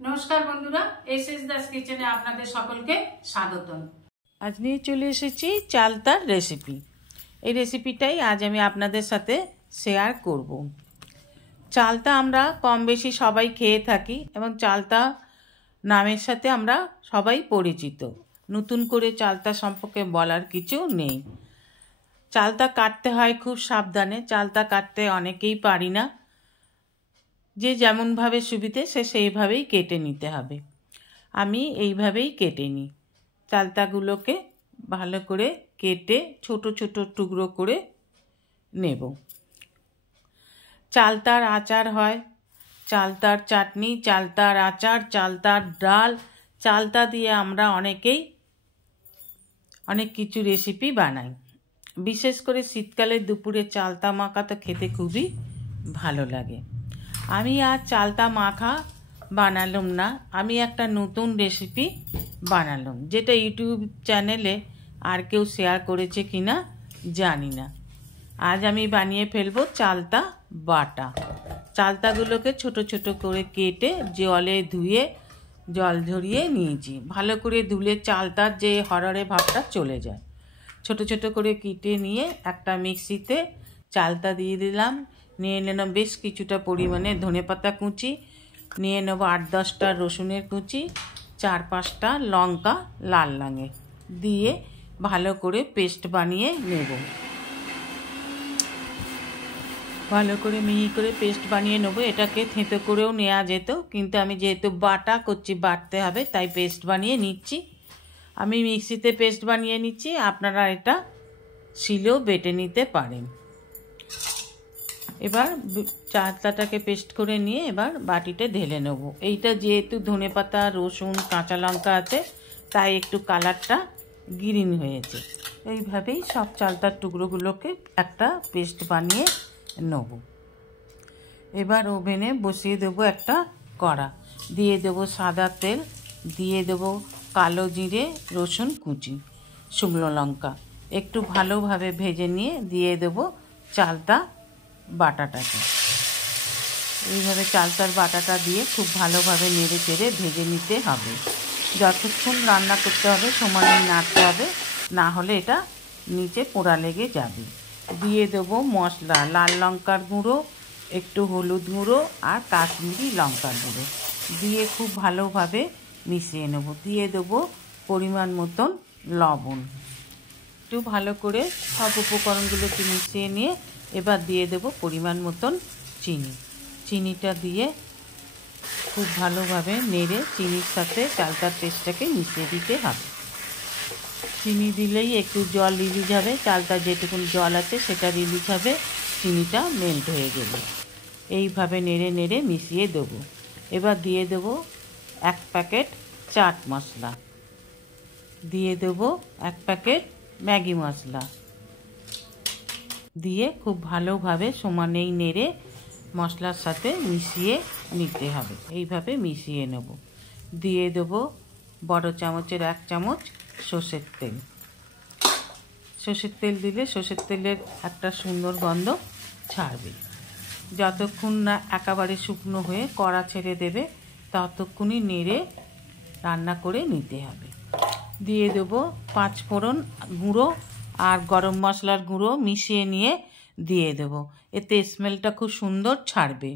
নমস্কার বন্ধুরা, এসএস দাস কিচেনে আপনাদের সকলকে স্বাগতম। আজ নিয়ে চলে এসেছি চালতার রেসিপি। এই রেসিপিটাই আজ আমি আপনাদের সাথে শেয়ার করব। চালতা আমরা কম বেশি সবাই খেয়ে থাকি এবং চালতা নামের সাথে আমরা সবাই পরিচিত। নতুন করে চালতা সম্পর্কে বলার কিছু নেই। চালতা কাটতে হয় খুব সাবধানে। চালতা কাটতে অনেকেই পারি না। যে যেমনভাবে সুবিধে সে সেইভাবেই কেটে নিতে হবে। আমি এইভাবেই কেটে নিই। চালতাগুলোকে ভালো করে কেটে ছোট ছোট টুকরো করে নেব। চালতার আচার হয়, চালতার চাটনি, চালতার আচার, চালতার ডাল। চালতা দিয়ে আমরা অনেকেই অনেক কিছু রেসিপি বানাই। বিশেষ করে শীতকালে দুপুরে চালতা মাখা তো খেতে খুবই ভালো লাগে। আমি আর চালতা মাখা বানালাম না, আমি একটা নতুন রেসিপি বানালাম, যেটা ইউটিউব চ্যানেলে আর কেউ শেয়ার করেছে কিনা জানি না। আজ আমি বানিয়ে ফেলবো চালতা বাটা। চালতাগুলোকে ছোট ছোট করে কেটে জলে ধুয়ে জল ঝরিয়ে নিয়েছি। ভালো করে ধুলে চালতার যে হরহরে ভাবটা চলে যায়। ছোট ছোট করে কেটে নিয়ে একটা মিক্সিতে চালতা দিয়ে দিলাম। নিয়ে নিলাম বেশ কিছুটা পরিমাণে ধনেপাতা কুচি, নিয়ে নেবো 8-10টা রসুনের কুচি, 4-5টা লঙ্কা লাল রঙের দিয়ে ভালো করে পেস্ট বানিয়ে নেব। ভালো করে মিহি করে পেস্ট বানিয়ে নেবো। এটাকে থেঁতো করেও নেওয়া যেত, কিন্তু আমি যেহেতু বাটা করছি, বাটতে হবে, তাই পেস্ট বানিয়ে নিচ্ছি। আমি মিক্সিতে পেস্ট বানিয়ে নিচ্ছি, আপনারা এটা শিলেও বেটে নিতে পারেন। এবার চালতাটাকে পেস্ট করে নিয়ে এবার বাটিতে ঢেলে নেব। এইটা যেহেতু ধনেপাতা, রসুন, কাঁচা লঙ্কা আছে, তাই একটু কালারটা গ্রিন হয়েছে। এইভাবেই সব চালতার টুকরোগুলোকে একটা পেস্ট বানিয়ে নেব। এবার ওভেনে বসিয়ে দেবো একটা কড়া, দিয়ে দেবো সাদা তেল, দিয়ে দেবো কালো জিরে, রসুন কুচি, শুকনো লঙ্কা, একটু ভালোভাবে ভেজে নিয়ে দিয়ে দেবো চালতা বাটাটাকে। এইভাবে চালতার বাটাটা দিয়ে খুব ভালোভাবে নেড়ে চেড়ে ভেজে নিতে হবে। যতক্ষণ রান্না করতে হবে সমানে নাড়তে হবে, না হলে এটা নিচে পোড়া লেগে যাবে। দিয়ে দেবো মশলা, লাল লঙ্কার গুঁড়ো, একটু হলুদ গুঁড়ো আর কাশ্মীরি লঙ্কার গুঁড়ো দিয়ে খুব ভালোভাবে মিশিয়ে নেব। দিয়ে দেবো পরিমাণ মতন লবণ। একটু ভালো করে সব উপকরণগুলোকে মিশিয়ে নিয়ে এবার দিয়ে দেব পরিমাণ মতন চিনি। চিনিটা দিয়ে খুব ভালোভাবে নেড়ে চিনির সাথে চালতার পেস্টটাকে মিশিয়ে দিতে হবে। চিনি দিলেই একটু জল রিলিজ হবে, চালতার যেটুকুন জল আছে সেটা রিলিজ হবে চিনিটা মেল্ট হয়ে গেলে। এইভাবে নেড়ে নেড়ে মিশিয়ে দেবো। এবার দিয়ে দেবো 1 প্যাকেট চাট মশলা, দিয়ে দেবো 1 প্যাকেট ম্যাগি মশলা, দিয়ে খুব ভালোভাবে সমানেই নেড়ে মশলার সাথে মিশিয়ে নিতে হবে। এইভাবে মিশিয়ে নেব। দিয়ে দেবো বড় চামচের 1 চামচ সর্ষের তেল। সর্ষের তেল দিলে সর্ষের তেলের একটা সুন্দর গন্ধ ছাড়বে। যতক্ষণ না একেবারে শুকনো হয়ে কড়া ছেড়ে দেবে ততক্ষণই নেড়ে রান্না করে নিতে হবে। দিয়ে দেবো 5 ফোড়ন গুঁড়ো আর গরম মশলার গুঁড়ো মিশিয়ে নিয়ে দিয়ে দেবো, এতে স্মেলটা খুব সুন্দর ছাড়বে।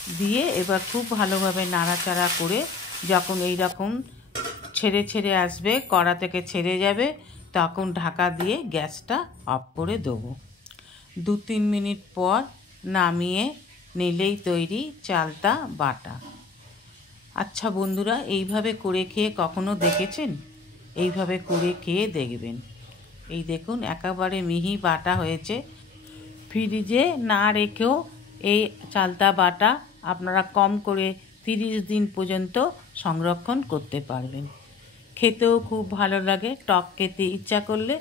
দিয়ে এবার খুব ভালোভাবে নাড়াচাড়া করে যখন এই রকম ছেড়ে ছেড়ে আসবে, কড়া থেকে ছেড়ে যাবে, তখন ঢাকা দিয়ে গ্যাসটা অফ করে দেবো। 2-3 মিনিট পর নামিয়ে নিলেই তৈরি চালতা বাটা। আচ্ছা বন্ধুরা, এইভাবে করে খেয়ে কখনো দেখেছেন? এইভাবে করে খেয়ে দেখবেন। এই দেখুন একেবারে মিহি বাটা হয়েছে। ফ্রিজে না রেখেও এই চালতা বাটা আপনারা কম করে 30 দিন পর্যন্ত সংরক্ষণ করতে পারবেন। খেতেও খুব ভালো লাগে। টক খেতে ইচ্ছা করলে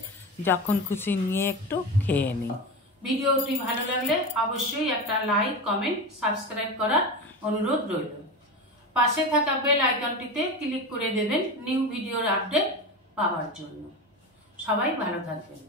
যখন খুশি নিয়ে একটু খেয়ে নিন। ভিডিওটি ভালো লাগলে অবশ্যই একটা লাইক, কমেন্ট, সাবস্ক্রাইব করার অনুরোধ রইল। পাশে থাকা বেল আইকনটিতে ক্লিক করে দেবেন নিউ ভিডিওর আপডেট পাওয়ার জন্য। সবাই ভালো থাকবেন।